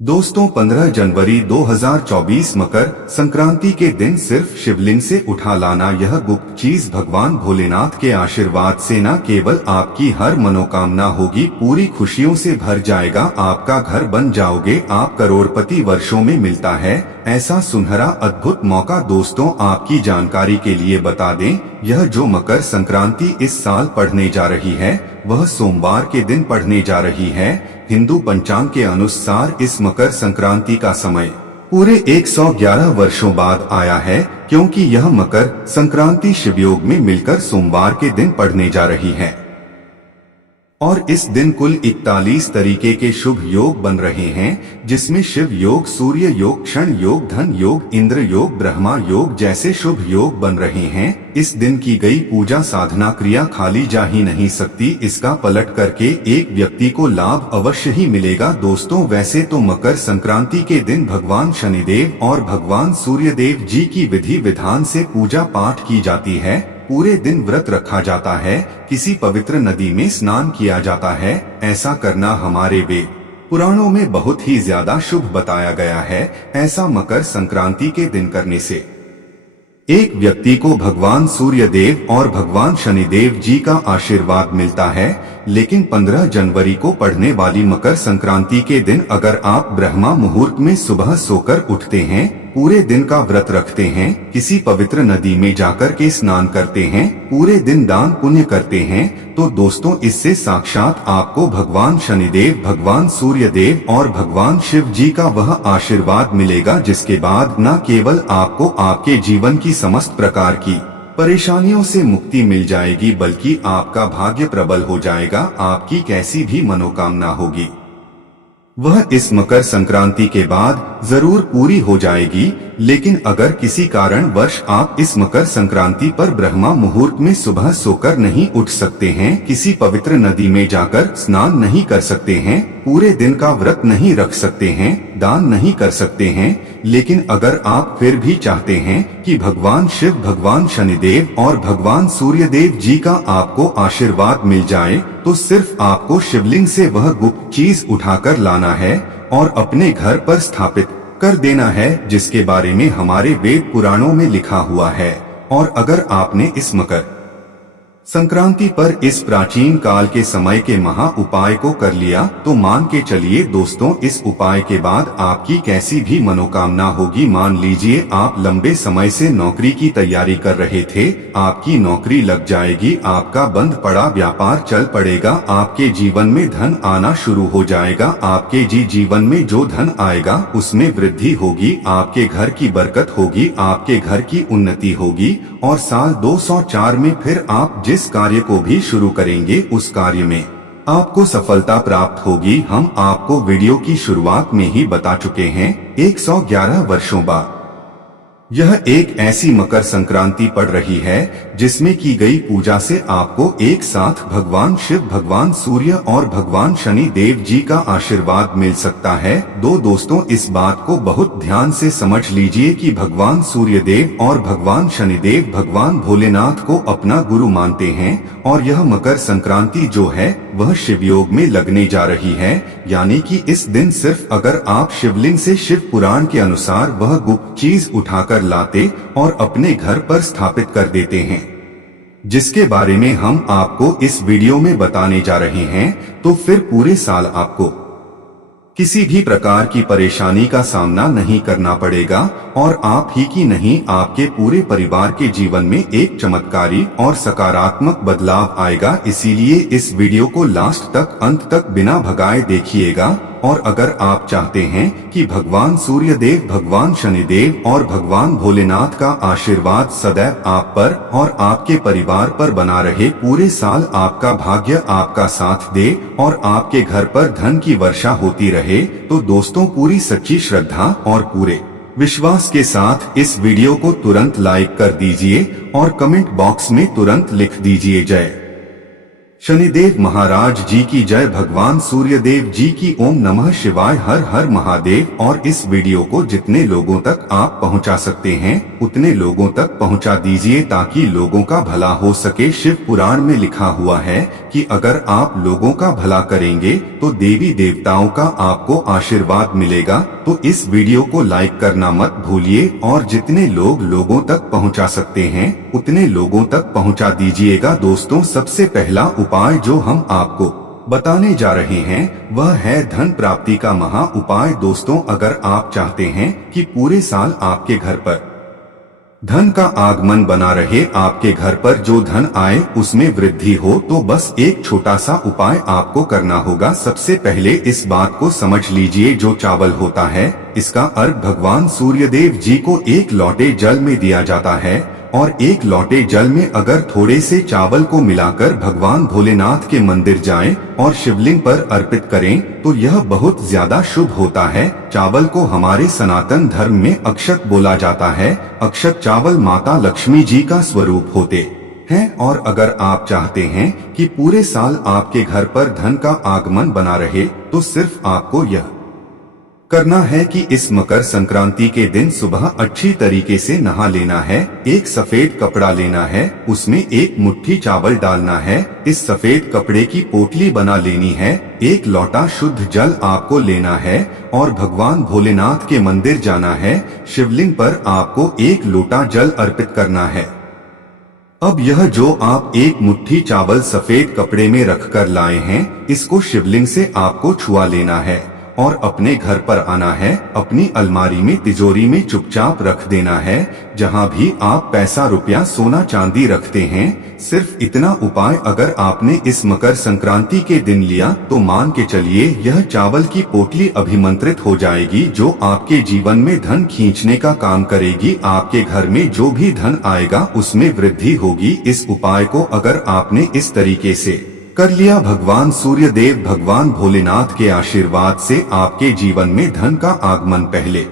दोस्तों 15 जनवरी 2024 मकर संक्रांति के दिन सिर्फ शिवलिंग से उठा लाना यह गुप्त चीज भगवान भोलेनाथ के आशीर्वाद से न केवल आपकी हर मनोकामना होगी पूरी खुशियों से भर जाएगा, आपका घर बन जाओगे, आप करोड़पति वर्षों में मिलता है ऐसा सुनहरा अद्भुत मौका। दोस्तों आपकी जानकारी के लिए बता दें, यह जो मकर संक्रांति इस साल पढ़ने जा रही है वह सोमवार के दिन पढ़ने जा रही है। हिंदू पंचांग के अनुसार इस मकर संक्रांति का समय पूरे 111 वर्षों बाद आया है, क्योंकि यह मकर संक्रांति शिवयोग में मिलकर सोमवार के दिन पढ़ने जा रही है और इस दिन कुल 41 तरीके के शुभ योग बन रहे हैं, जिसमें शिव योग, सूर्य योग, क्षण योग, धन योग, इंद्र योग, ब्रह्मा योग जैसे शुभ योग बन रहे हैं। इस दिन की गई पूजा साधना क्रिया खाली जा ही नहीं सकती, इसका पलट करके एक व्यक्ति को लाभ अवश्य ही मिलेगा। दोस्तों वैसे तो मकर संक्रांति के दिन भगवान शनिदेव और भगवान सूर्यदेव जी की विधि विधान से पूजा पाठ की जाती है, पूरे दिन व्रत रखा जाता है, किसी पवित्र नदी में स्नान किया जाता है। ऐसा करना हमारे वेद पुराणों में बहुत ही ज्यादा शुभ बताया गया है। ऐसा मकर संक्रांति के दिन करने से एक व्यक्ति को भगवान सूर्यदेव और भगवान शनिदेव जी का आशीर्वाद मिलता है। लेकिन 15 जनवरी को पड़ने वाली मकर संक्रांति के दिन अगर आप ब्रह्मा मुहूर्त में सुबह सोकर उठते हैं, पूरे दिन का व्रत रखते हैं, किसी पवित्र नदी में जाकर के स्नान करते हैं, पूरे दिन दान पुण्य करते हैं, तो दोस्तों इससे साक्षात आपको भगवान शनिदेव, भगवान सूर्यदेव और भगवान शिव जी का वह आशीर्वाद मिलेगा, जिसके बाद न केवल आपको आपके जीवन की समस्त प्रकार की परेशानियों से मुक्ति मिल जाएगी, बल्कि आपका भाग्य प्रबल हो जाएगा। आपकी कैसी भी मनोकामना होगी वह इस मकर संक्रांति के बाद जरूर पूरी हो जाएगी। लेकिन अगर किसी कारणवश आप इस मकर संक्रांति पर ब्रह्मा मुहूर्त में सुबह सोकर नहीं उठ सकते हैं, किसी पवित्र नदी में जाकर स्नान नहीं कर सकते हैं, पूरे दिन का व्रत नहीं रख सकते हैं, दान नहीं कर सकते हैं, लेकिन अगर आप फिर भी चाहते हैं कि भगवान शिव, भगवान शनिदेव और भगवान सूर्यदेव जी का आपको आशीर्वाद मिल जाए, तो सिर्फ आपको शिवलिंग से वह गुप्त चीज उठाकर लाना है और अपने घर पर स्थापित कर देना है, जिसके बारे में हमारे वेद पुराणों में लिखा हुआ है। और अगर आपने इस मकर संक्रांति पर इस प्राचीन काल के समय के महा उपाय को कर लिया, तो मान के चलिए दोस्तों इस उपाय के बाद आपकी कैसी भी मनोकामना होगी। मान लीजिए आप लंबे समय से नौकरी की तैयारी कर रहे थे, आपकी नौकरी लग जाएगी, आपका बंद पड़ा व्यापार चल पड़ेगा, आपके जीवन में धन आना शुरू हो जाएगा, आपके जीवन में जो धन आएगा उसमें वृद्धि होगी, आपके घर की बरकत होगी, आपके घर की उन्नति होगी और साल 204 में फिर आप जिस कार्य को भी शुरू करेंगे उस कार्य में आपको सफलता प्राप्त होगी। हम आपको वीडियो की शुरुआत में ही बता चुके हैं, 111 वर्षों बाद यह एक ऐसी मकर संक्रांति पड़ रही है जिसमें की गई पूजा से आपको एक साथ भगवान शिव, भगवान सूर्य और भगवान शनि देव जी का आशीर्वाद मिल सकता है। दोस्तों इस बात को बहुत ध्यान से समझ लीजिए कि भगवान सूर्यदेव और भगवान शनिदेव भगवान भोलेनाथ को अपना गुरु मानते हैं और यह मकर संक्रांति जो है वह शिवयोग में लगने जा रही है। यानी कि इस दिन सिर्फ अगर आप शिवलिंग से शिव पुराण के अनुसार वह गुप्त चीज उठाकर लाते और अपने घर पर स्थापित कर देते हैं, जिसके बारे में हम आपको इस वीडियो में बताने जा रहे हैं, तो फिर पूरे साल आपको किसी भी प्रकार की परेशानी का सामना नहीं करना पड़ेगा और आप ही की नहीं आपके पूरे परिवार के जीवन में एक चमत्कारी और सकारात्मक बदलाव आएगा। इसीलिए इस वीडियो को लास्ट तक, अंत तक बिना भगाए देखिएगा। और अगर आप चाहते हैं कि भगवान सूर्यदेव, भगवान शनिदेव और भगवान भोलेनाथ का आशीर्वाद सदैव आप पर और आपके परिवार पर बना रहे, पूरे साल आपका भाग्य आपका साथ दे और आपके घर पर धन की वर्षा होती रहे, तो दोस्तों पूरी सच्ची श्रद्धा और पूरे विश्वास के साथ इस वीडियो को तुरंत लाइक कर दीजिए और कमेंट बॉक्स में तुरंत लिख दीजिए जय शनिदेव महाराज जी की जय, भगवान सूर्यदेव जी की ओम नमः शिवाय, हर हर महादेव। और इस वीडियो को जितने लोगों तक आप पहुंचा सकते हैं उतने लोगों तक पहुंचा दीजिए ताकि लोगों का भला हो सके। शिव पुराण में लिखा हुआ है कि अगर आप लोगों का भला करेंगे तो देवी देवताओं का आपको आशीर्वाद मिलेगा। तो इस वीडियो को लाइक करना मत भूलिए और जितने लोगों तक पहुंचा सकते हैं उतने लोगों तक पहुंचा दीजिएगा। दोस्तों, सबसे पहला उपाय जो हम आपको बताने जा रहे हैं वह है धन प्राप्ति का महा उपाय। दोस्तों, अगर आप चाहते हैं कि पूरे साल आपके घर पर धन का आगमन बना रहे, आपके घर पर जो धन आए उसमें वृद्धि हो, तो बस एक छोटा सा उपाय आपको करना होगा। सबसे पहले इस बात को समझ लीजिए, जो चावल होता है इसका अर्घ भगवान सूर्यदेव जी को एक लोटे जल में दिया जाता है और एक लोटे जल में अगर थोड़े से चावल को मिलाकर भगवान भोलेनाथ के मंदिर जाएं और शिवलिंग पर अर्पित करें तो यह बहुत ज्यादा शुभ होता है। चावल को हमारे सनातन धर्म में अक्षत बोला जाता है। अक्षत चावल माता लक्ष्मी जी का स्वरूप होते हैं और अगर आप चाहते हैं कि पूरे साल आपके घर पर धन का आगमन बना रहे तो सिर्फ आपको यह करना है कि इस मकर संक्रांति के दिन सुबह अच्छी तरीके से नहा लेना है। एक सफेद कपड़ा लेना है, उसमें एक मुट्ठी चावल डालना है। इस सफेद कपड़े की पोटली बना लेनी है। एक लोटा शुद्ध जल आपको लेना है और भगवान भोलेनाथ के मंदिर जाना है। शिवलिंग पर आपको एक लोटा जल अर्पित करना है। अब यह जो आप एक मुट्ठी चावल सफेद कपड़े में रखकर लाए हैं, इसको शिवलिंग से आपको छुआ लेना है और अपने घर पर आना है। अपनी अलमारी में तिजोरी में चुपचाप रख देना है, जहां भी आप पैसा रुपया सोना चांदी रखते हैं। सिर्फ इतना उपाय अगर आपने इस मकर संक्रांति के दिन लिया तो मान के चलिए यह चावल की पोटली अभिमंत्रित हो जाएगी, जो आपके जीवन में धन खींचने का काम करेगी। आपके घर में जो भी धन आएगा उसमें वृद्धि होगी। इस उपाय को अगर आपने इस तरीके से कर लिया, भगवान सूर्यदेव भगवान भोलेनाथ के आशीर्वाद से आपके जीवन में धन का आगमन पहले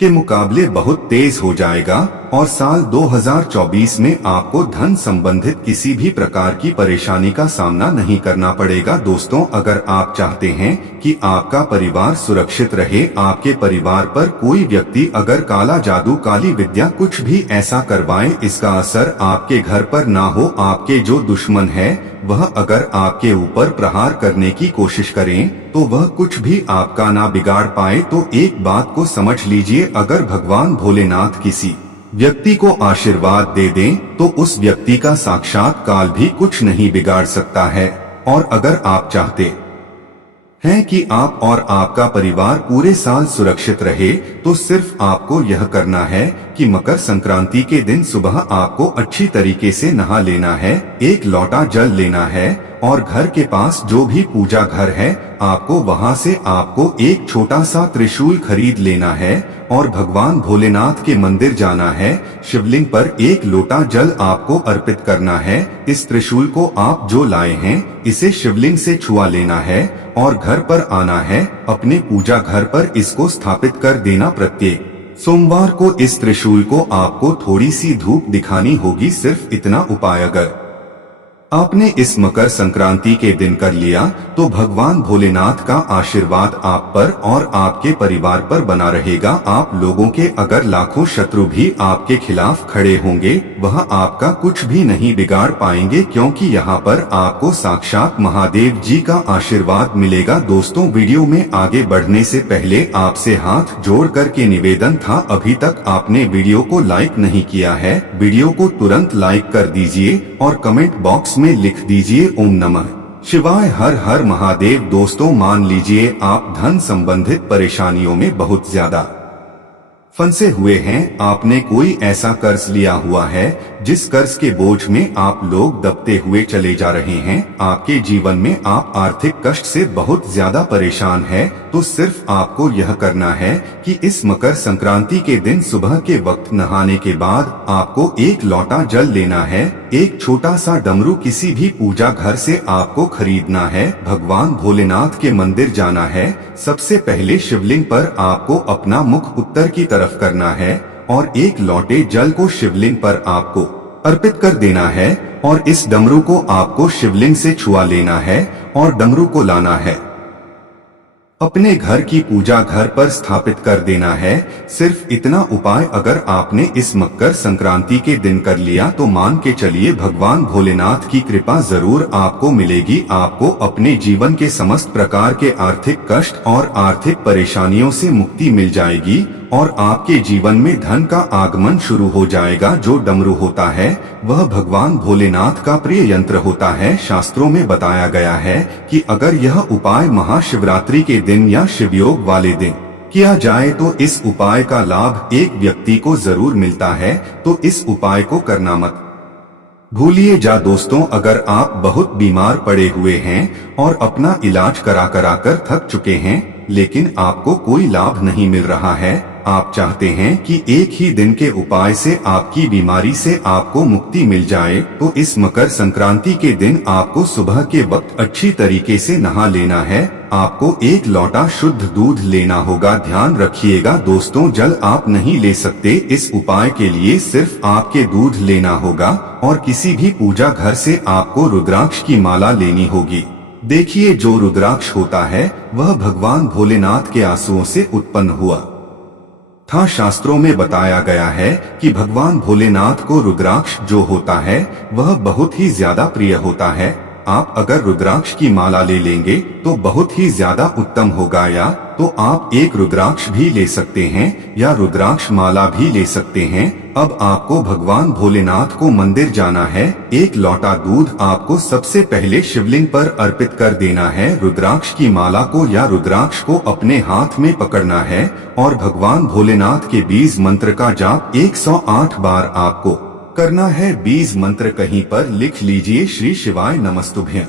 के मुकाबले बहुत तेज हो जाएगा और साल 2024 में आपको धन संबंधित किसी भी प्रकार की परेशानी का सामना नहीं करना पड़ेगा। दोस्तों, अगर आप चाहते हैं कि आपका परिवार सुरक्षित रहे, आपके परिवार पर कोई व्यक्ति अगर काला जादू काली विद्या कुछ भी ऐसा करवाए, इसका असर आपके घर पर ना हो, आपके जो दुश्मन है वह अगर आपके ऊपर प्रहार करने की कोशिश करें तो वह कुछ भी आपका ना बिगाड़ पाए। तो एक बात को समझ लीजिए, अगर भगवान भोलेनाथ किसी व्यक्ति को आशीर्वाद दे दें तो उस व्यक्ति का साक्षात काल भी कुछ नहीं बिगाड़ सकता है। और अगर आप चाहते हैं कि आप और आपका परिवार पूरे साल सुरक्षित रहे तो सिर्फ आपको यह करना है कि मकर संक्रांति के दिन सुबह आपको अच्छी तरीके से नहा लेना है। एक लोटा जल लेना है और घर के पास जो भी पूजा घर है आपको वहां से आपको एक छोटा सा त्रिशूल खरीद लेना है और भगवान भोलेनाथ के मंदिर जाना है। शिवलिंग पर एक लोटा जल आपको अर्पित करना है। इस त्रिशूल को आप जो लाए हैं इसे शिवलिंग से छुआ लेना है और घर पर आना है। अपने पूजा घर पर इसको स्थापित कर देना। प्रत्येक सोमवार को इस त्रिशूल को आपको थोड़ी सी धूप दिखानी होगी। सिर्फ इतना उपाय अगर आपने इस मकर संक्रांति के दिन कर लिया तो भगवान भोलेनाथ का आशीर्वाद आप पर और आपके परिवार पर बना रहेगा। आप लोगों के अगर लाखों शत्रु भी आपके खिलाफ खड़े होंगे वह आपका कुछ भी नहीं बिगाड़ पाएंगे, क्योंकि यहाँ पर आपको साक्षात महादेव जी का आशीर्वाद मिलेगा। दोस्तों, वीडियो में आगे बढ़ने से पहले आपसे हाथ जोड़ कर के निवेदन था, अभी तक आपने वीडियो को लाइक नहीं किया है, वीडियो को तुरंत लाइक कर दीजिए और कमेंट बॉक्स में लिख दीजिए ओम नमः शिवाय, हर हर महादेव। दोस्तों, मान लीजिए आप धन संबंधित परेशानियों में बहुत ज्यादा फंसे हुए हैं। आपने कोई ऐसा कर्ज लिया हुआ है जिस कर्ज के बोझ में आप लोग दबते हुए चले जा रहे हैं। आपके जीवन में आप आर्थिक कष्ट से बहुत ज्यादा परेशान हैं। तो सिर्फ आपको यह करना है कि इस मकर संक्रांति के दिन सुबह के वक्त नहाने के बाद आपको एक लोटा जल लेना है। एक छोटा सा डमरू किसी भी पूजा घर से आपको खरीदना है। भगवान भोलेनाथ के मंदिर जाना है। सबसे पहले शिवलिंग पर आपको अपना मुख उत्तर की तरफ करना है और एक लोटे जल को शिवलिंग पर आपको अर्पित कर देना है और इस डमरू को आपको शिवलिंग से छुआ लेना है और डमरू को लाना है। अपने घर की पूजा घर पर स्थापित कर देना है। सिर्फ इतना उपाय अगर आपने इस मकर संक्रांति के दिन कर लिया तो मान के चलिए भगवान भोलेनाथ की कृपा जरूर आपको मिलेगी। आपको अपने जीवन के समस्त प्रकार के आर्थिक कष्ट और आर्थिक परेशानियों से मुक्ति मिल जाएगी और आपके जीवन में धन का आगमन शुरू हो जाएगा। जो डमरू होता है वह भगवान भोलेनाथ का प्रिय यंत्र होता है। शास्त्रों में बताया गया है कि अगर यह उपाय महाशिवरात्रि के दिन या शिवयोग वाले दिन किया जाए तो इस उपाय का लाभ एक व्यक्ति को जरूर मिलता है। तो इस उपाय को करना मत भूलिए जा दोस्तों। अगर आप बहुत बीमार पड़े हुए हैं और अपना इलाज करा कर थक चुके हैं लेकिन आपको कोई लाभ नहीं मिल रहा है, आप चाहते हैं कि एक ही दिन के उपाय से आपकी बीमारी से आपको मुक्ति मिल जाए, तो इस मकर संक्रांति के दिन आपको सुबह के वक्त अच्छी तरीके से नहा लेना है। आपको एक लोटा शुद्ध दूध लेना होगा। ध्यान रखिएगा दोस्तों, जल आप नहीं ले सकते। इस उपाय के लिए सिर्फ आपके दूध लेना होगा और किसी भी पूजा घर से आपको रुद्राक्ष की माला लेनी होगी। देखिए, जो रुद्राक्ष होता है वह भगवान भोलेनाथ के आंसुओं से उत्पन्न हुआ था। शास्त्रों में बताया गया है कि भगवान भोलेनाथ को रुद्राक्ष जो होता है वह बहुत ही ज्यादा प्रिय होता है। आप अगर रुद्राक्ष की माला ले लेंगे तो बहुत ही ज्यादा उत्तम होगा। या तो आप एक रुद्राक्ष भी ले सकते हैं या रुद्राक्ष माला भी ले सकते हैं। अब आपको भगवान भोलेनाथ को मंदिर जाना है। एक लोटा दूध आपको सबसे पहले शिवलिंग पर अर्पित कर देना है। रुद्राक्ष की माला को या रुद्राक्ष को अपने हाथ में पकड़ना है और भगवान भोलेनाथ के बीज मंत्र का जाप 108 बार आपको करना है। बीज मंत्र कहीं पर लिख लीजिए, श्री शिवाय नमस्तुभ्यं।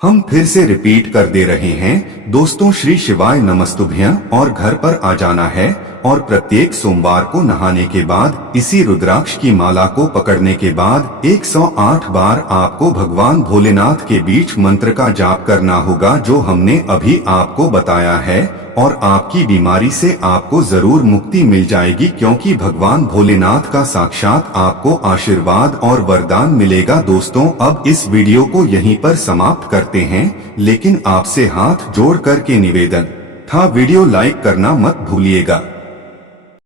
हम फिर से रिपीट कर दे रहे हैं दोस्तों, श्री शिवाय नमस्तुभ्यं, और घर पर आ जाना है और प्रत्येक सोमवार को नहाने के बाद इसी रुद्राक्ष की माला को पकड़ने के बाद 108 बार आपको भगवान भोलेनाथ के बीच मंत्र का जाप करना होगा जो हमने अभी आपको बताया है। और आपकी बीमारी से आपको जरूर मुक्ति मिल जाएगी, क्योंकि भगवान भोलेनाथ का साक्षात आपको आशीर्वाद और वरदान मिलेगा। दोस्तों, अब इस वीडियो को यहीं पर समाप्त करते हैं, लेकिन आपसे हाथ जोड़ कर के निवेदन था, वीडियो लाइक करना मत भूलिएगा।